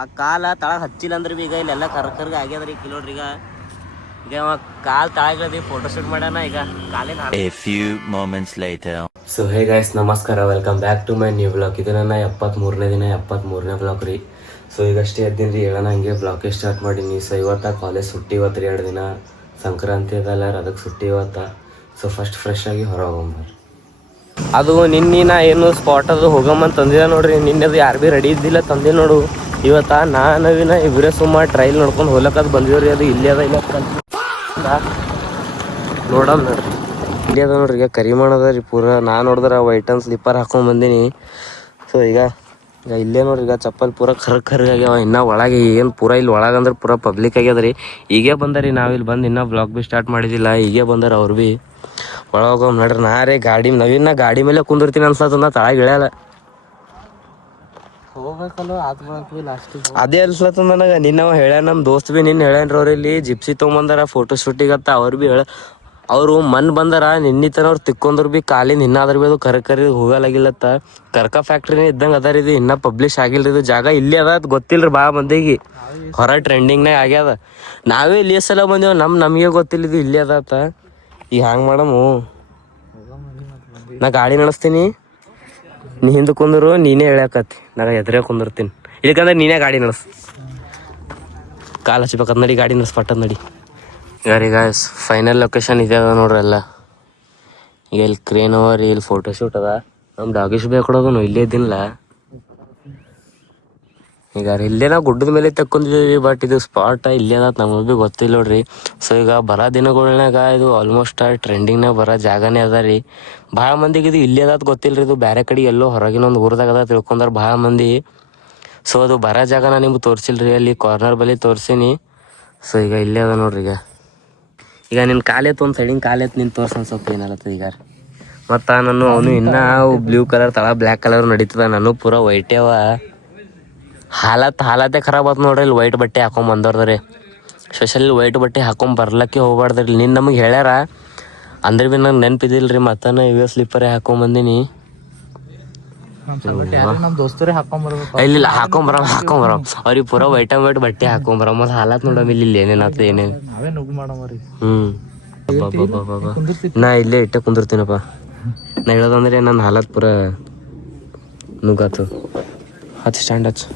ಆ ಕಾಲ ತಳಗ ಹಚ್ಚಿಲ್ಲ ಅಂದ್ರೆ ಬಿ ಈಗ ಇಲ್ಲೆಲ್ಲ ಕರ್ಕರ್ಗ ಆಗ್ಯದ್ರಿ ಈಗ ನೋಡ್ರಿ. ಈಗ ಕಾಲ್ ತಳಗಿಳಿದಿ ಫೋಟೋ ಶೂಟ್ ಮಾಡ್ಯಾನ ಈಗ ಕಾಲಿನ. A few moments later. So hey guys, ನಮಸ್ಕಾರ, welcome back to my new blog. ಇದು ನನ್ನ 73ನೇ ದಿನ, 73ನೇ ಬ್ಲಾಗ್ ರೀ. ಸೊ ಈಗಷ್ಟೇ ಎದ್ದೀನಿ ರೀ, ಹೇಳೋಣ ಹಂಗೆ ಬ್ಲಾಗ್ಗೆ ಸ್ಟಾರ್ಟ್ ಮಾಡೀನಿ. ಸೊ ಇವತ್ತು ಕಾಲೇಜ್ ಸುಟ್ಟಿ, ಇವತ್ತು 2 ದಿನ ಸಂಕ್ರಾಂತಿ ಅದಲ್ಲ, ಅದಕ್ಕೆ ಸುಟ್ಟಿ ಇವತ್ತು. ಸೊ ಫಸ್ಟ್ ಫ್ರೆಶ್ ಆಗಿ ಹೊರಗೆ ಹೋಗ್ಬರ್ರಿ. ಅದು ನಿನ್ನಿನ ಏನು ಸ್ಪಾಟ್ ಅದು ಹೋಗಮ್ಮಂತ ತಂದಿಲ್ಲ ನೋಡ್ರಿ. ನಿನ್ನೆದು ಯಾರು ಭೀ ರೆಡಿ ಇದ್ದಿಲ್ಲ, ತಂದೆ ನೋಡು. ಇವತ್ತು ನಾವಿನ ಇಬ್ಬರೇ ಸುಮ್ಮ ಟ್ರೈಲ್ ನೋಡ್ಕೊಂಡು ಹೋಗ್ಲಕ್ಕದು ಬಂದಿವ್ರಿ. ಅದು ಇಲ್ಲೇ ಅದ, ಇಲ್ಲ ನೋಡಮ್ ನೋಡ್ರಿ. ಇಲ್ಲಿ ಅದ ನೋಡ್ರಿ, ಈಗ ಕರಿಮಣ ಅದ ರೀ ಪೂರ. ನಾನು ನೋಡಿದ್ರೆ ವೈಟನ್ ಸ್ಲಿಪ್ಪರ್ ಹಾಕೊಂಡು ಬಂದೀನಿ. ಸೊ ಈಗ ಇಲ್ಲೇ ನೋಡ್ರಿ, ಈಗ ಚಪ್ಪಲ್ ಪೂರ ಕರ್ಗಾಗ್ಯಾವ. ಇನ್ನೂ ಒಳಗೆ ಏನು ಪೂರ ಇಲ್ಲಿ ಒಳಗಂದ್ರೆ ಪೂರ ಪಬ್ಲಿಕ್ ಆಗ್ಯದ ರೀ. ಈಗೇ ಬಂದಾರಿ, ನಾವಿಲ್ಲಿ ಬಂದು ಇನ್ನೂ ಬ್ಲಾಗ್ ಭೀ ಸ್ಟಾರ್ಟ್ ಮಾಡಿದ್ದಿಲ್ಲ. ಈಗೇ ಬಂದಾರ ಅವ್ರು ಭೀ. ಒಳಗೆ ನೋಡ್ರಿ, ನಾ ರೀ ಗಾಡಿ ನವೀನ ಗಾಡಿ ಮೇಲೆ ಕುಂದಿರ್ತೀನಿ ಅನ್ಸತ್ತ, ತಳಗ ಇಳ್ಯಲ್ಲ. ಹೋಗ್ಬೇಕಲ್ಲ ಅದೇ ಅನ್ಸ್ಲತ್ತ ನನಗೆ. ನಿನ್ನವ ಹೇಳ್ಯಾನ, ನಮ್ಮ ದೋಸ್ತ್ ಭೀ ನಿನ್ನ ಹೇಳ್ಯಾನ್ರಿ. ಅವ್ರು ಇಲ್ಲಿ ಜಿಪ್ಸಿ ತೊಗೊಂಬಂದಾರ ಫೋಟೋ ಶೂಟಿಗತ್ತ. ಅವ್ರು ಭೀ ಅವರು ಮನ್ ಬಂದಾರ. ನಿನ್ನಿತನ ಅವ್ರು ತಿಕ್ಕೊಂಡ್ರು ಭೀ ಕಾಲಿನ ಇನ್ನಾದ್ರೂ ಭೀ ಅದು ಕರಿ ಹೋಗಲಾಗಿಲ್ಲತ್ತ. ಕರ್ಕ ಫ್ಯಾಕ್ಟ್ರಿನೇ ಇದ್ದಂಗೆ ಅದ ರೀ ಇದು. ಇನ್ನೂ ಪಬ್ಲಿಷ್ ಆಗಿಲ್ರಿ ಇದು ಜಾಗ. ಇಲ್ಲಿ ಅದ ಗೊತ್ತಿಲ್ಲರಿ ಭಾಳ ಮಂದಿಗೆ. ಹೊರ ಟ್ರೆಂಡಿಂಗ್ನಾಗ ಆಗ್ಯದ. ನಾವೇ ಇಲ್ಲಿ ಸಲ ಬಂದೇವು, ನಮಗೆ ಗೊತ್ತಿಲ್ಲ ಇದು ಇಲ್ಲಿ ಅದತ್ತ. ಈಗ ಹ್ಯಾಂಗೆ ಮಾಡಮು? ನಾ ಗಾಡಿ ನಡೆಸ್ತೀನಿ, ನೀ ಹಿಂದೆ ಕುಂದರು, ನೀನೇ ಹೇಳ್ಯಾಕತ್ತಿ, ನಾನು ಎದುರೇ ಕುಂದಿರ್ತೀನಿ. ಇಲ್ಲಕಂದ್ರೆ ನೀನೇ ಗಾಡಿ ನಡೆಸ್. ಕಾಲು ಹಚ್ಬೇಕಂತ ನಡಿ, ಗಾಡಿ ನಡೆಸ್ಪಟ್ಟದ ನಡಿ. ಈಗ ಫೈನಲ್ ಲೊಕೇಶನ್ ಇದೆ ಅದ ನೋಡ್ರಿ ಎಲ್ಲ. ಈಗ ಇಲ್ಲಿ ಕ್ರೇನ್ ಅವ ರೀ, ಇಲ್ಲಿ ಫೋಟೋ ಶೂಟ್ ಅದ. ನಮ್ಮ ಡಾಗೇಶ್ ಭೀ ಕೊಡೋದು ಇಲ್ಲೇ ಇದ್ದೀನಿಲ್ಲ. ಈಗ ಇಲ್ಲೇ ನಾವು ಗುಡ್ಡದ ಮೇಲೆ ತಕ್ಕೊಂಡಿದ್ದೀವಿ, ಬಟ್ ಇದು ಸ್ಪಾಟ್ ಇಲ್ಲೇ ಅದ ನಮಗೆ ಭೀ ಗೊತ್ತಿಲ್ಲ ನೋಡ್ರಿ. ಸೊ ಈಗ ಬರೋ ದಿನಗಳ್ನಾಗ ಇದು ಆಲ್ಮೋಸ್ಟ್ ಟ್ರೆಂಡಿಂಗ್ನಾಗ ಬರೋ ಜಾಗನೇ ಅದ ರೀ. ಭಾಳ ಮಂದಿಗೆ ಇದು ಇಲ್ಲೇ ಅದ ಗೊತ್ತಿಲ್ಲ ರೀ. ಇದು ಬೇರೆ ಕಡೆ ಎಲ್ಲೋ ಹೊರಗಿನ ಒಂದು ಊರದಾಗ ಅದ ತಿಳ್ಕೊಂಡಾರ ಭಾಳ ಮಂದಿ. ಸೊ ಅದು ಬರೋ ಜಾಗ ನಾನು ನಿಮ್ಗೆ ತೋರಿಸಿಲ್ಲ ರೀ, ಅಲ್ಲಿ ಕಾರ್ನರ್ ಬಳಿ ತೋರಿಸೀನಿ. ಸೊ ಈಗ ಇಲ್ಲೇ ಅದ ನೋಡ್ರಿ. ಈಗ ನಿನ್ನ ಕಾಲೆತ್ತು ಒಂದು ಸೈಡಿನ ಕಾಲೆತ್ತು ನಿನ್ನ ತೋರ್ಸನ್ ಸ್ವಲ್ಪ ಏನಾಗತ್ತದ ಈಗ. ಮತ್ತು ಅವನು ಇನ್ನೂ ಬ್ಲೂ ಕಲರ್ ತಳ ಬ್ಲ್ಯಾಕ್ ಕಲರ್ ನಡೀತದ. ನಾನು ಪೂರ ವೈಟೇ ಅವ. ಹಾಲತ್ತೇ ಖರಾಬ್ ಆಯ್ತು ನೋಡ್ರಿ. ಇಲ್ಲಿ ವೈಟ್ ಬಟ್ಟೆ ಹಾಕೊಂಬಂದವ್ರಿ. ಸ್ಪೆಷಲಿ ವೈಟ್ ಬಟ್ಟೆ ಹಾಕೊಂಬರ್ಲಕ್ಕೆ ಹೋಗ್ಬಾರ್ದ್ರಿ. ನಿನ್ನ ನಮಗೆ ಹೇಳ್ಯಾರ ಅಂದ್ರೆ ಭೀ ನಂಗೆ ನೆನಪಿದಿಲ್ಲ ರೀ. ಮತ್ತೆ ಇವೇ ಸ್ಲಿಪ್ಪರೇ ಹಾಕೊಂಬಂದೀನಿ. ಇಲ್ಲ ಹಾಕೊಂಬರಮ್ ಅವ್ರಿಗೆ ಪೂರ ವೈಟ್ ಬಟ್ಟೆ ಹಾಕೊಂಬರಮ್. ಮತ್ತು ಹಾಲತ್ ನೋಡಮ್ ಇಲ್ಲಿ ಏನೇನಾಗ್ತದೆ ಏನೇನು. ನಾ ಇಲ್ಲೇ ಇಟ್ಟೆ ಕುಂದಿರ್ತೀನಪ್ಪ. ನಾ ಹೇಳೋದಂದ್ರೆ ನನ್ನ ಹಾಲತ್ ಪೂರ ನುಗ್ಗಾತು. ಹಚ್ಚು ಸ್ಟ್ಯಾಂಡ್ ಹಚ್ಚು.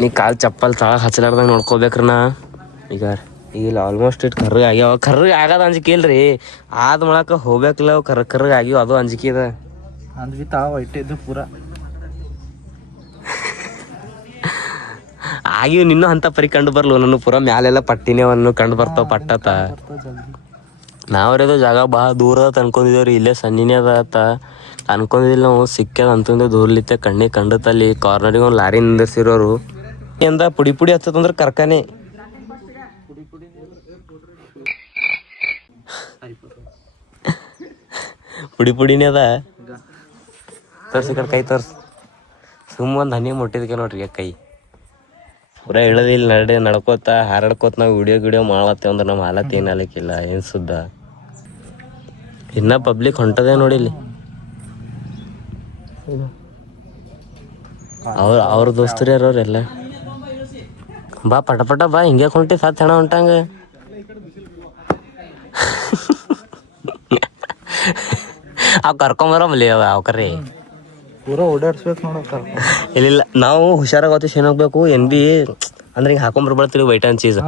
ನೀ ಕಾಲು ಚಪ್ಪಲ್ ತಳಗ ಹಚ್ಚಲಾರ್ದಂಗೆ ನೋಡ್ಕೋಬೇಕ್ರಿ. ನಾ ಈಗ ಇಲ್ಲ ಆಲ್ಮೋಸ್ಟ್ ಇಟ್ಟು ಕರ್ರಗೆ ಆಗ್ಯಾವ. ಕರ್ರಗೆ ಆಗೋದು ಅಂಜಿಕೆ ಇಲ್ರಿ, ಆದ ಮೊಳಕ ಹೋಗ್ಬೇಕಲ್ಲ ಅವು ಕರ್ರಗೆ ಆಗ್ಯಾವ, ಅದು ಅಂಜಿಕೆ ಇದೆ. ಅಂದ್ವಿ ತಳ ವೈಟ್ ಇದ್ದು ಪೂರ ಆಗಿವ್. ನಿನ್ನೂ ಅಂಥ ಪರಿ ಕಂಡು ಬರ್ಲು. ನನ್ನ ಪೂರ ಮ್ಯಾಲೆಲ್ಲ ಪಟ್ಟಿನೇವನ್ನು ಕಂಡು ಬರ್ತಾವ ಪಟ್ಟತ್ತ. ನಾವ್ರದು ಜಾಗ ಭಾಳ ದೂರ ಅದ ಅನ್ಕೊಂಡಿದ್ದೇವ್ರಿ. ಇಲ್ಲೇ ಸನ್ನಿನೇ ಅದ ಅನ್ಕೊಂಡಿದ್ದಿಲ್ಲ ನಾವು. ಸಿಕ್ಕದ ಅಂತಂದ್ರೆ ದೂರ್ಲಿತ್ತೆ ಕಣ್ಣಿಗೆ ಕಂಡತ್ತಲ್ಲಿ ಕಾರ್ನರಿಗೆ ಒಂದು ಲಾರಿ ನಿಂದಿರ್ಸಿರೋರು. ಎಂದ ಪುಡಿ ಹತ್ತದಂದ್ರೆ ಕರ್ಕಾನೆ ಪುಡಿನೇ ಅದ. ತೋರ್ಸಿ ಕೈ ತೋರ್ಸಿ. ಒಂದು ಹನಿ ಮುಟ್ಟಿದಕ್ಕೆ ನೋಡ್ರಿ ಕೈ ಪೂರ ಇಳದಿಲ್ಲ. ನಡ್ಕೋತ ಹಾರಾಡ್ಕೋತ ನಾವು ವಿಡಿಯೋ ಮಾಡತ್ತೇವೆ ಅಂದ್ರೆ ನಮ್ಮ ಹಾಲತ್ ಏನು ಆಗ್ಲಿಕ್ಕಿಲ್ಲ, ಏನು ಸುದ್ದ. ಇನ್ನ ಪಬ್ಲಿಕ್ ಹೊಂಟದೆ ನೋಡಿ ಇಲ್ಲಿ. ಅವ್ರ ದೋಸ್ತರು ಯಾರವ್ರೆಲ್ಲ ಬಾ ಪಟ ಬಾ. ಹಿಂಗೆ ಹೊಂಟಿ ಸತ್ ಹೆಣ ಹೊಂಟಂಗ. ಅವ್ ಕರ್ಕೊಂಬರಮಲ್ಲಿ ಅವ್ಕರ್ರಿ ಪೂರ ಓಡಾಡ್ಸ್ಬೇಕು ನೋಡ. ಇಲ್ಲ ನಾವು ಹುಷಾರಾಗತ್ತಿ ಏನಾಗಬೇಕು ಏನ್ ಬಿ ಅಂದ್ರೆ ಹಿಂಗೆ ಹಾಕೊಂಬರ್ಬರ್ತೀವಿ ವೈಟ್ ಆ್ಯಂಡ್ ಚೀಸ್.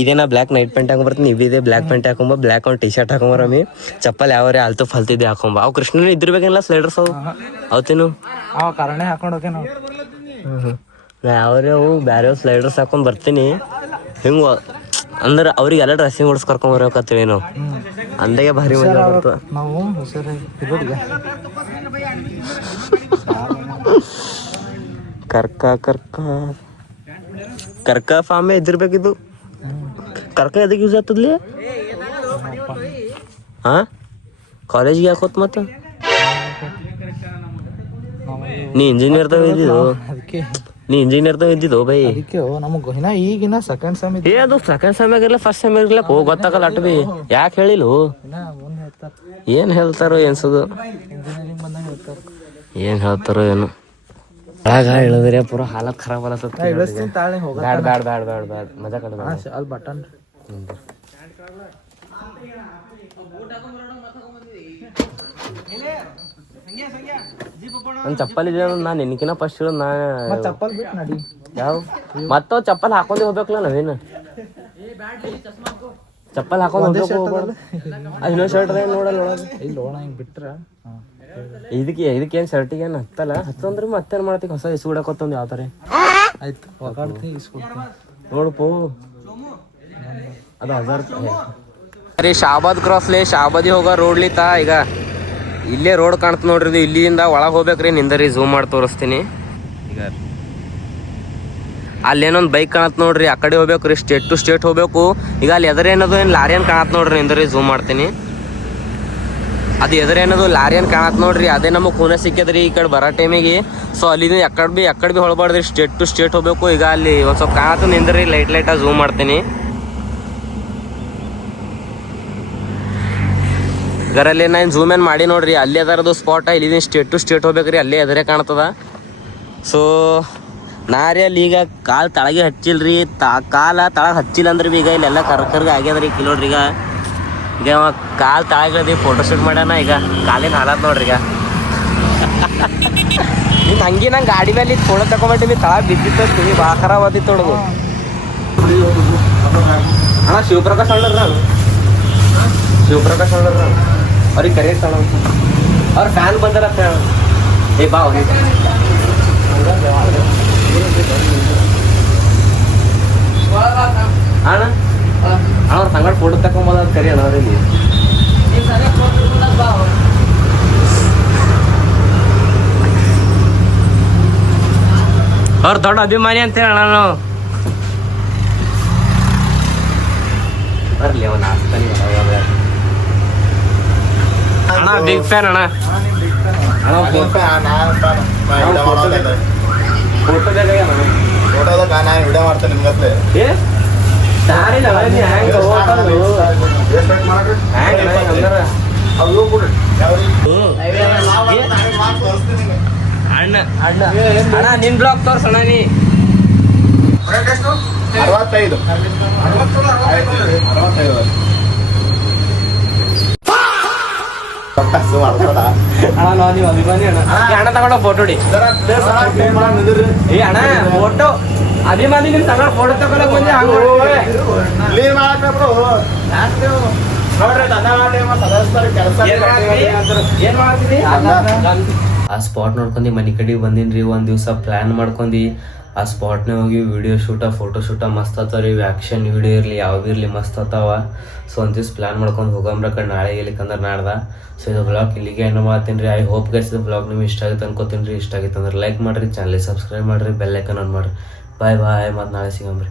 ಇದೇನಾ ಬ್ಲ್ಯಾಕ್ ನೈಟ್ ಪ್ಯಾಂಟ್ ಹಾಕೊಂಬರ್ತೀನಿ. ಇದೆ ಬ್ಲ್ಯಾಕ್ ಪ್ಯಾಂಟ್ ಹಾಕೊಂಬ, ಬ್ಲ್ಯಾಕ್ ಒಂದು ಟಿ ಶರ್ಟ್ ಹಾಕೊಂಬರಮಿ. ಚಪ್ಪಲ್ ಯಾವ್ರೆ ಆಲ್ತು ಫಲ್ತಿದ್ದೆ ಹಾಕೊಂಬ. ಅವು ಕೃಷ್ಣನ ಇದ್ದಿರ್ಬೇಕಲ್ಲ ಸ್ಲೈಡರ್ಸ್ ಅವು ಅವತ್ತೇನು ಕಾರಣ ಹಾಕೊಂಡು ಹೋಗಿ ನಾವು. ನಾ ಯಾವ್ರೆ ಅವು ಬೇರೆ ಸ್ಲೈಡರ್ಸ್ ಹಾಕೊಂಡು ಬರ್ತೀನಿ. ಹಿಂಗೆ ಅಂದ್ರೆ ಅವ್ರಿಗೆ ಎಲ್ಲ ಡ್ರೆಸ್ಸಿಂಗ್ ಹೊಡ್ಸ್ ಕರ್ಕೊಂಬರ್ಬೇಕತ್ತೇಳಿ ನಾವು. ಅಂದಾಗೆ ಭಾರಿ ಮಜಾ ಬರ್ತು. ನಾವು ಕರ್ಕ ಫಾರ್ಮೇ ಇದ್ದಿರ್ಬೇಕಿದ್ದು. ಕರ್ಕ ಎದಕ್ಕೆ ಯೂಸ್ ಆಗ್ತದ್ಲಿ? ಹಾಂ, ಕಾಲೇಜಿಗೆ ಯಾಕೆ ಹೋತ್ ಮತ್ತೆ? ನೀ ಇಂಜಿನಿಯರ್ದಾಗ ಇದ್ದಿದ್ದು ಬೈ. ಈಗಿನ ಸೆಕೆಂಡ್ ಸೆಮ್ ಅದು ಸೆಕೆಂಡ್ ಸೆಮ್ಯಾಗಿರ್ಲ ಫಸ್ಟ್ ಸೆಮ್ಯಾಗಿರ್ಲ ಗೊತ್ತಾಗಲ್ಲ ಅಟ್ ಬಿ. ಯಾಕೆ ಹೇಳಿಲ್ಲ? ಏನು ಹೇಳ್ತಾರೋ ಎನ್ಸೋದು, ಏನು ಹೇಳ್ತಾರೋ ಏನು. ಒಳಗ ಇಳಿದ್ರೆ ಪೂರ ಹಾಲತ್ ಖರಾಬ್ ಅಲತ್ತ. ಬ್ಯಾಡ್ ಬ್ಯಾಡ್ ಬ್ಯಾಡ್ ಬ್ಯಾಡ್ ಬ್ಯಾಡ್ ಮಜಾ ಕಡ್ದ ಅಲ್ಲಿ ಬಟನ್ ನನ್ ಚಪ್ಪಲ್ ಇದೆ ನಾನು ನಿನ್ಕಿನ ಫಸ್ಟ್ ಹೇಳ ನಾ ಚಪ್ಪಲ್ ಬಿಟ್ಟು ನಡಿ. ಯಾವ ಮತ್ತವ್ ಚಪ್ಪಲ್ ಹಾಕೊಂಡೆ ಹೋಗ್ಬೇಕಲ್ಲ ನಾವೇನು ಚಪ್ಪಲ್ ಹಾಕೊಂಡ್ ಹೋಗ್ಬೇಕು. ಇನ್ನೊಂದು ಶರ್ಟ್ ಅದ ನೋಡಲ್ಲ ಒಳಗೆ ಇಲ್ಲಿ ಹೋಣ ಹಿಂಗ್ ಬಿಟ್ರ ಇದಕ್ಕೇನು ಶರ್ಟಿಗೆ ಏನು ಹತ್ತಲ್ಲ ಹತ್ತಂದ್ರೆ ಮತ್ತೇನು ಮಾಡ್ತೀವಿ ಹೊಸ ಇಸ್ಕೊಡಕೊತ್ತಂದು ಯಾವ ಥರ ಆಯ್ತು ಒಗಾಡ್ತಿ ಇಸ್ಕೊಡ್ತೀನಿ ನೋಡಪ್ಪು ಅದು 1000 ರೂಪಾಯಿ. ಸರಿ ಶಾಬಾದ್ ಕ್ರಾಸ್ಲಿ ಶಾಬಾದಿ ಹೋಗೋ ರೋಡ್ಲಿತ್ತ ಈಗ ಇಲ್ಲೇ ರೋಡ್ ಕಾಣ್ತ ನೋಡ್ರಿ. ಇದು ಇಲ್ಲಿಂದ ಒಳಗೆ ಹೋಗ್ಬೇಕ್ರಿ. ನಿಂದರಿ ಝೂಮ್ ಮಾಡಿ ತೋರಿಸ್ತೀನಿ. ಈಗ ಅಲ್ಲೇನೊಂದು ಬೈಕ್ ಕಾಣತ್ ನೋಡ್ರಿ, ಆ ಕಡೆ ಹೋಗ್ಬೇಕ್ರಿ. ಸ್ಟೇಟ್ ಟು ಸ್ಟೇಟ್ ಹೋಗ್ಬೇಕು. ಈಗ ಅಲ್ಲಿ ಎದುರೇನದು ಏನು ಲಾರಿಯನ್ ಕಾಣತ್ ನೋಡ್ರಿ. ನಿಂದರಿ ಝೂಮ್ ಮಾಡ್ತೀನಿ. ಅದು ಎದುರೇನದು ಲಾರಿಯನ್ ಕಾಣತ್ ನೋಡ್ರಿ. ಅದೇ ನಮಗೆ ಖೂನ ಸಿಕ್ಕಿದ್ರಿ ಈ ಕಡೆ ಬರೋ ಟೈಮಿಗೆ. ಸೊ ಅಲ್ಲಿ ಎಕ್ಕಡ್ ಬಿ ಹೊಳಬಾರ್ದ್ರಿ. ಸ್ಟೇಟ್ ಟು ಸ್ಟೇಟ್ ಹೋಗ್ಬೇಕು. ಈಗ ಅಲ್ಲಿ ಒಂದು ಸ್ವಲ್ಪ ಕಾಣತ್ತು ನಿಂದ್ರಿ ಲೈಟಾಗಿ ಝೂಮ್ ಮಾಡ್ತೀನಿ. ಇದರಲ್ಲಿ ನಾನು ಝೂಮ್ ಏನ್ ಮಾಡಿ ನೋಡ್ರಿ. ಅಲ್ಲಿ ಅದರದು ಸ್ಪಾಟ. ಇಲ್ಲಿ ಸ್ಟೇಟ್ ಟು ಸ್ಟೇಟ್ ಹೋಗ್ಬೇಕ್ರಿ. ಅಲ್ಲೇ ಎದುರೇ ಕಾಣ್ತದ. ಸೊ ನಾ ರೀ ಅಲ್ಲಿ ಈಗ ಕಾಲು ತಳಗೆ ಹಚ್ಚಿಲ್ರಿ. ಕಾಲ ತಳಗೆ ಹಚ್ಚಿಲ್ಲ ಅಂದ್ರೆ ಬಿ ಈಗ ಇಲ್ಲೆಲ್ಲ ಕರ್ಕರ್ಗೆ ಆಗ್ಯದ್ರಿ ಕಿಲೋಡ್ರಿ. ಈಗ ಕಾಲು ತಳಗಿಳ್ದಿ ಫೋಟೋ ಶೂಟ್ ಮಾಡ್ಯಾನ. ಈಗ ಕಾಲಿನ ಹಾಲತ್ ನೋಡ್ರಿ. ಈಗ ನೀನು ಹಂಗೆ ನಂಗೆ ಗಾಡಿ ಮೇಲೆ ಫೋಟೋ ತಗೊಂಬಿಟ್ಟಿವಿ. ತಳ ಬಿದ್ದಿತ್ತು ಭಾಳ ಖರಾಬ್ ಆದಿತ್ತು ನೋಡೋದು. ಅಣ್ಣ ಶಿವಪ್ರಕಾಶ್ ಅಣ್ಣ ಶಿವಪ್ರಕಾಶ್ ಅಣ್ಣ ಅವ್ರಿಗೆ ಕರೆಕ್ಟ್ ಅಣ್ಣ ಅವ್ರ ಫ್ಯಾನ್ ಬಂದಾರ ಏ ಬಾ ಅವ್ರಿಗೆ ಅಣ್ಣ ಅವ್ರ ಸಂಗಡ ಫೋಟೋ ತಕೊಂಬೋದ ಕರಿ ಅಣ್ಣ ಅವ್ರಿಗೆ. ಅವ್ರ ದೊಡ್ಡ ಅಭಿಮಾನಿ ಅಂತ ಹೇಳಿ ಅಣ್ಣ ನಾವು ಬರ್ಲಿ ಅವನ ಆಸ್ತಾನಿ ಅಣ್ಣ ಬಿಗ್ ಫ್ಯಾನ್ ಅಣ್ಣ. ಫೋಟೋ ವಿಡಿಯೋ ಮಾಡ್ತೇನೆ ನಿಮ್ಗತ್ಲೆ ಅಣ್ಣ ಅಣ್ಣ ಅಣ್ಣ ನಿನ್ ಬ್ಲಾಗ್ ತೋರ್ಸಣ್ಣ ನೀ 65 ಅಣ್ಣ ನೀವು ಅಭಿಮಾನಿ ಅಣ್ಣ. ಅಣ್ಣ ತಗೊಂಡ ಫೋಟೋ ಡಿ ಏ ಅಣ್ಣ ಫೋಟೋ ಅಭಿಮಾನಿ ನಿಮ್ ತಗೊಂಡ ಫೋಟೋ ತಗೊಳಕ್ ಬಂದೆ. ಆ ಸ್ಪಾಟ್ ನೋಡ್ಕೊಂಡು ಮನೆ ಕಡೆಗೆ ಬಂದಿನ್ರಿ. ಒಂದ್ ದಿವ್ಸ ಪ್ಲಾನ್ ಮಾಡ್ಕೊಂಡಿ ಆ ಸ್ಪಾಟ್ನೇ ಹೋಗಿ ವಿಡಿಯೋ ಶೂಟ ಫೋಟೋ ಶೂಟ ಮಸ್ತ್ ಆತಾವ್ರಿ. ಆ್ಯಕ್ಷನ್ ವಿಡಿಯೋ ಇರಲಿ ಯಾವ ಭೀ ಇರಲಿ ಮಸ್ತ್ ಆತಾವ. ಸೊ ಒಂದು ದಿವ್ಸ ಪ್ಲಾನ್ ಮಾಡ್ಕೊಂಡು ಹೋಗಂಬ್ರ ಕಡೆ ನಾಳೆ ಇಲ್ಲಿಕಂದ್ರೆ ನಾಡ್ದ. ಸೊ ಇದು ಬ್ಲಾಗ್ ಇಲ್ಲಿಗೆ ಏನು ಮಾಡ್ತೀನಿ ರೀ. ಐ ಹೋಪ್ ಗೈಸ್ ಇದು ಬ್ಲಾಗ್ ನಿಮ್ಗೆ ಇಷ್ಟ ಆಗುತ್ತೆ ಅನ್ಕೋತೀನಿ ರೀ. ಇಷ್ಟ ಆಗಿತ್ತು ಅಂದ್ರೆ ಲೈಕ್ ಮಾಡಿರಿ, ಚಾನಲ್ ಸಬ್ಸ್ಕ್ರೈಬ್ ಮಾಡಿರಿ, ಬೆಲ್ ಐಕನ್ ಆನ್ ಮಾಡಿರಿ. ಬಾಯ್ ಬಾಯ್. ಮತ್ತು ನಾಳೆ ಸಿಗಂಬ್ರಿ.